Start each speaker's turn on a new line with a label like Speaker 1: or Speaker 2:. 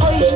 Speaker 1: hoy